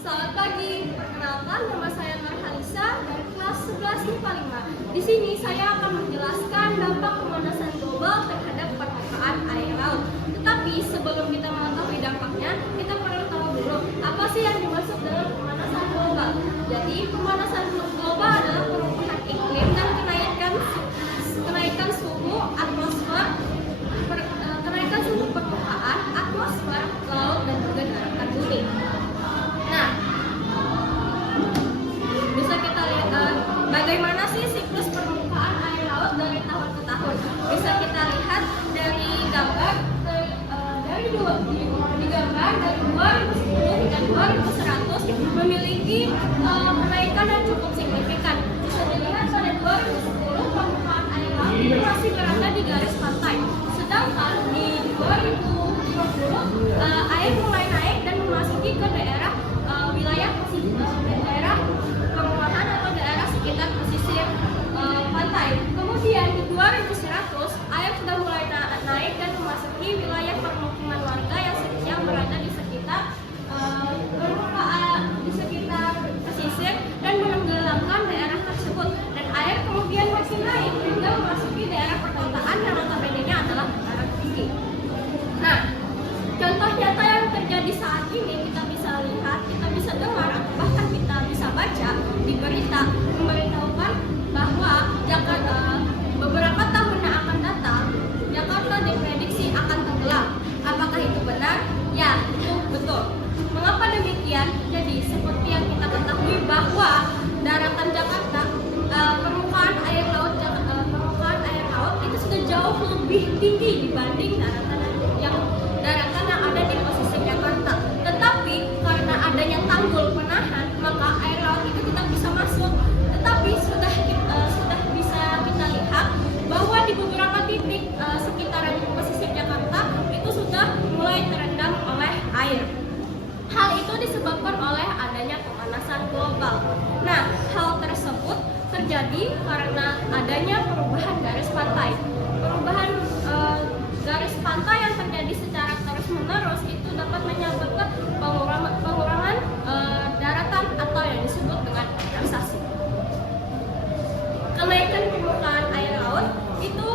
Selamat pagi, perkenalkan nama saya Nurhalisa dari kelas 11 IPA 5. Di sini saya akan menjelaskan dampak pemanasan global terhadap permukaan air laut. Tetapi sebelum kita mengetahui dampaknya, kita perlu tahu dulu apa sih yang dimaksud dalam pemanasan global. Jadi, pemanasan global adalah perubahan iklim dan kenaikan suhu atmosfer, kenaikan suhu permukaan, atmosfer, laut, dan juga daratan bumi. Nah, bisa kita lihat bagaimana sih siklus permukaan air laut dari tahun ke tahun. Bisa kita lihat dari gambar dari 2010 hingga 2100 memiliki kenaikan yang cukup signifikan. Bisa dilihat pada 2010 permukaan air laut itu masih berada di garis pantai, sedangkan di 2050 air mulai naik dan memasuki ke daerah wilayah daerah perumahan atau daerah sekitar pesisir pantai. Kemudian di 2100 air sudah mulai naik dan memasuki wilayah permukiman warga yang berada di sekitar pesisir dan menenggelamkan daerah tersebut. Dan air kemudian makin naik hingga memasuki daerah perkotaan yang notabene-nya adalah dataran tinggi. Nah, contoh nyata yang terjadi saat ini kita bisa lihat, kita bisa dengar, atau bahkan kita bisa baca di berita memberitahukan bahwa beberapa tahun yang akan datang Jakarta diprediksi akan tenggelam. Apakah itu benar? Ya, itu betul. Mengapa demikian? Jadi seperti yang kita ketahui bahwa daratan Jakarta, permukaan air laut itu sudah jauh lebih tinggi dibanding daratan yang ada di pesisir Jakarta. Tetapi karena adanya tanggul penahan, maka air laut itu tidak bisa masuk. Tetapi sudah bisa kita lihat bahwa di beberapa titik sekitaran pesisir Jakarta itu sudah mulai terendam oleh air. Hal itu disebabkan oleh adanya pemanasan global. Nah, hal tersebut terjadi karena adanya perubahan garis pantai. Perubahan garis pantai yang terjadi secara terus-menerus itu dapat menyebabkan pengurangan daratan atau yang disebut dengan relaksasi. Kenaikan permukaan air laut itu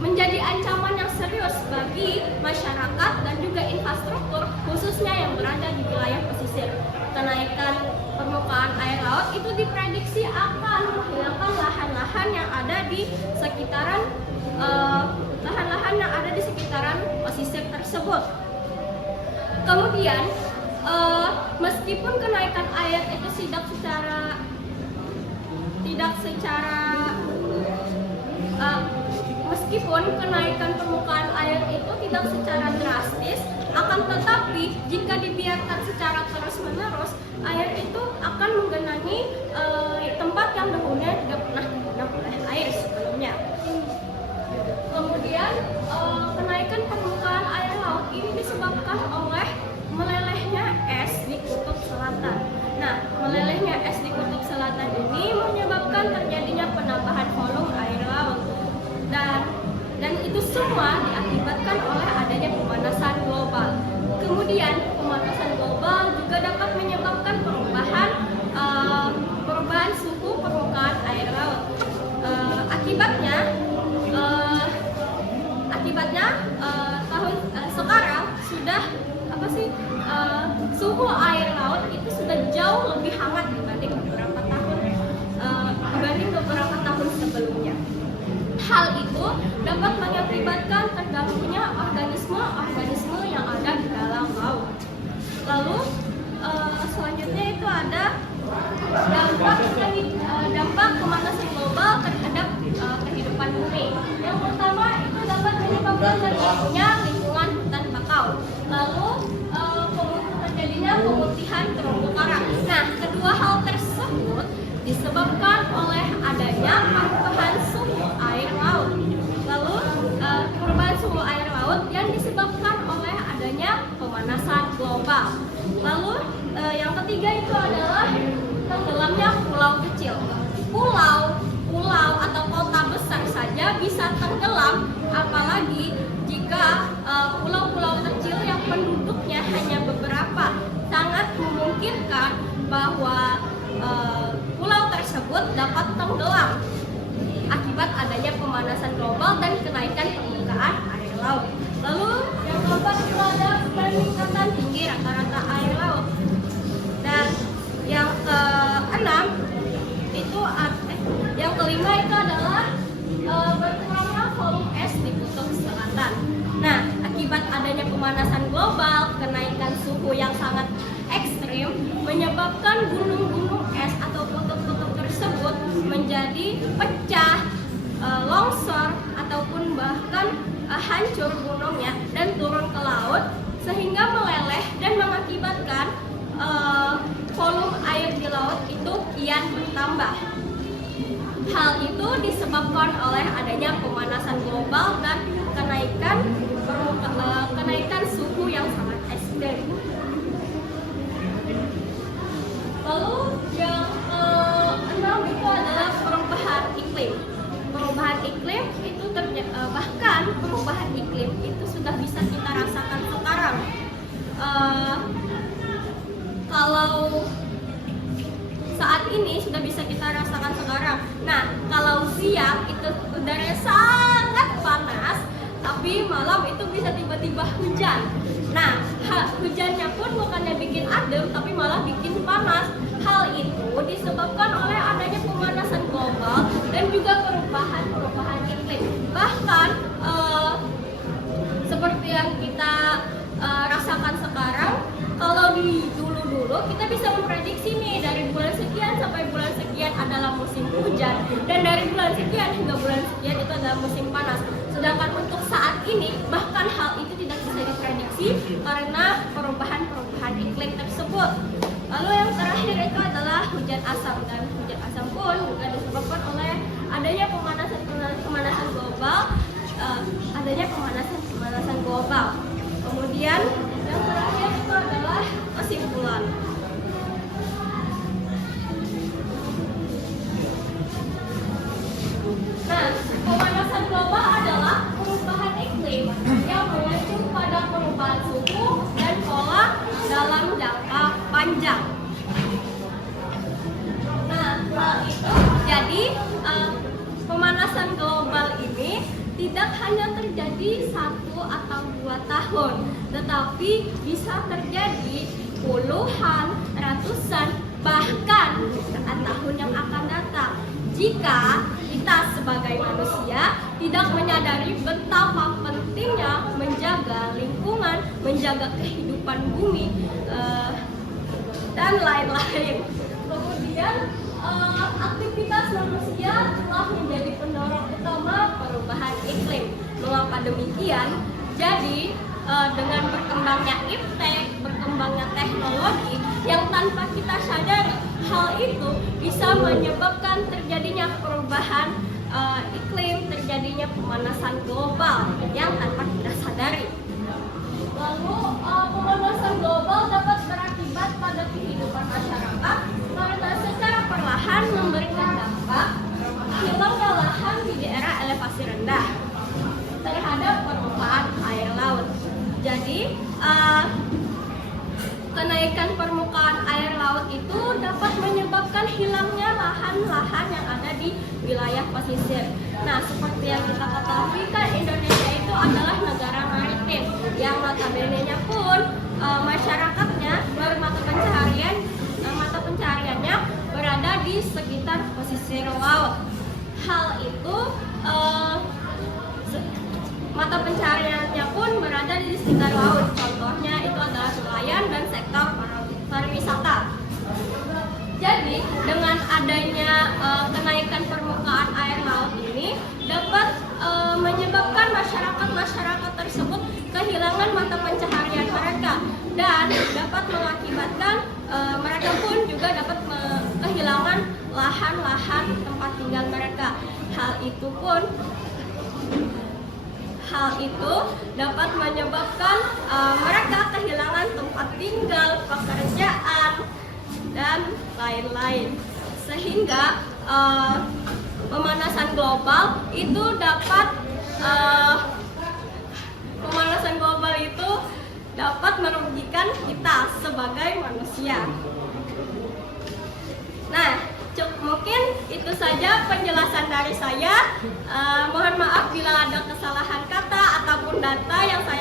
menjadi ancaman yang serius bagi masyarakat dan juga infrastruktur, khususnya yang berada di wilayah pesisir. Kenaikan permukaan air laut itu diprediksi akan menghilangkan lahan-lahan yang ada di sekitaran pesisir tersebut. Kemudian, meskipun kenaikan air itu meskipun kenaikan permukaan air itu tidak secara drastis, akan tetapi jika dibiarkan secara terus-menerus, air itu akan menggenangi tempat yang dahulunya tidak pernah digenang oleh air sebelumnya. Kemudian kenaikan permukaan air laut ini disebabkan oleh melelehnya es di kutub selatan. Nah, melelehnya es di kutub selatan ini menyebabkan terjadinya penambahan volume air laut. Dan itu semua diakibatkan oleh adanya pemanasan global. Kemudian pemanasan global juga dapat menyebabkan perubahan suhu permukaan air laut. Akibatnya sekarang sudah suhu air laut itu sudah jauh lebih hangat dibanding beberapa tahun sebelumnya. Hal itu dapat mengakibatkan terganggunya organisme yang ada di dalam laut. Lalu selanjutnya itu ada dampak pemanasan global terhadap kehidupan bumi. Yang pertama itu dapat menyebabkan terganggunya lingkungan hutan bakau. Lalu terjadinya pemutihan terumbu karang. Nah, kedua hal tersebut disebabkan oleh adanya perubahan suhu air laut. Lalu perubahan suhu air laut yang disebabkan oleh adanya pemanasan global. Lalu yang ketiga itu adalah tenggelamnya pulau kecil. Pulau atau kota besar saja bisa tenggelam, apalagi jika pulau-pulau kecil yang penduduknya hanya beberapa. bahwa pulau tersebut dapat tenggelam akibat adanya pemanasan global dan kenaikan permukaan air laut. Lalu yang keempat itu ada peningkatan tinggi rata-rata air laut. Dan yang keenam itu yang kelima itu adalah berkurangnya volume es di kutub selatan. Nah, akibat adanya pemanasan global, kenaikan suhu yang sangat ekstrim menyebabkan gunung-gunung es atau kutub-kutub tersebut menjadi pecah, longsor ataupun bahkan hancur gunungnya dan turun ke laut sehingga meleleh dan mengakibatkan volume air di laut itu kian bertambah. Hal itu disebabkan oleh adanya pemanasan global dan kenaikan suhu yang sangat ekstrem. Lalu yang keenam itu adalah perubahan iklim. Perubahan iklim itu bahkan perubahan iklim itu sudah bisa kita rasakan sekarang. Kalau saat ini sudah bisa kita rasakan sekarang. Nah, kalau siang itu udaranya sangat panas, tapi malam itu bisa tiba-tiba hujan. Nah, hujannya pun bukannya bikin adem, tapi malah bikin panas. Hal itu disebabkan oleh adanya pemanasan global dan juga perubahan iklim. Bahkan seperti yang kita rasakan sekarang, kalau di dulu kita bisa memprediksi nih dari bulan sekian sampai bulan sekian adalah musim hujan dan dari bulan sekian hingga bulan sekian itu adalah musim panas. Sedangkan untuk saat ini bahkan hal itu tidak bisa diprediksi karena perubahan iklim tersebut. Lalu yang terakhir itu adalah hujan asam, dan hujan asam pun juga disebabkan oleh adanya pemanasan global. Kemudian yang terakhir itu adalah kesimpulan. Nah, pemanasan global adalah perubahan iklim yang mengacu pada perubahan suhu dan pola dalam jangka panjang. Nah, hal itu jadi pemanasan global ini tidak hanya terjadi 1 atau 2 tahun, tetapi bisa terjadi puluhan, ratusan, bahkan jutaan tahun yang akan datang. Jika kita sebagai manusia tidak menyadari betapa pentingnya menjaga lingkungan, menjaga kehidupan bumi, dan lain-lain. Kemudian aktivitas manusia telah menjadi pendorong utama perubahan iklim. Mengapa demikian? Jadi dengan berkembangnya iptek, berkembangnya teknologi yang tanpa kita sadari, hal itu bisa menyebabkan terjadinya perubahan iklim, terjadinya pemanasan global yang tanpa kita sadari. Lalu pemanasan global dapat berakibat pada kehidupan masyarakat karena secara perlahan memberikan dampak hilangnya lahan di daerah elevasi rendah terhadap permukaan air laut. Jadi kenaikan permukaan air laut itu dapat menyebabkan hilangnya lahan-lahan yang ada di wilayah pesisir. Nah, seperti yang kita ketahui kan Indonesia itu adalah negara maritim yang notabene-nya pun masyarakatnya mata pencahariannya berada di sekitar pesisir laut. Hal itu mata pencahariannya pun berada di sekitar laut. Contohnya itu adalah nelayan dan sektor pariwisata. Jadi dengan adanya kenaikan permukaan air laut ini dapat menyebabkan masyarakat tersebut kehilangan mata pencaharian mereka dan dapat mengakibatkan mereka pun juga dapat kehilangan lahan-lahan tempat tinggal mereka. Hal itu dapat menyebabkan mereka kehilangan tempat tinggal, pekerjaan, dan lain-lain. Sehingga pemanasan global itu dapat merugikan kita sebagai manusia. penjelasan dari saya. Mohon maaf bila ada kesalahan kata ataupun data yang saya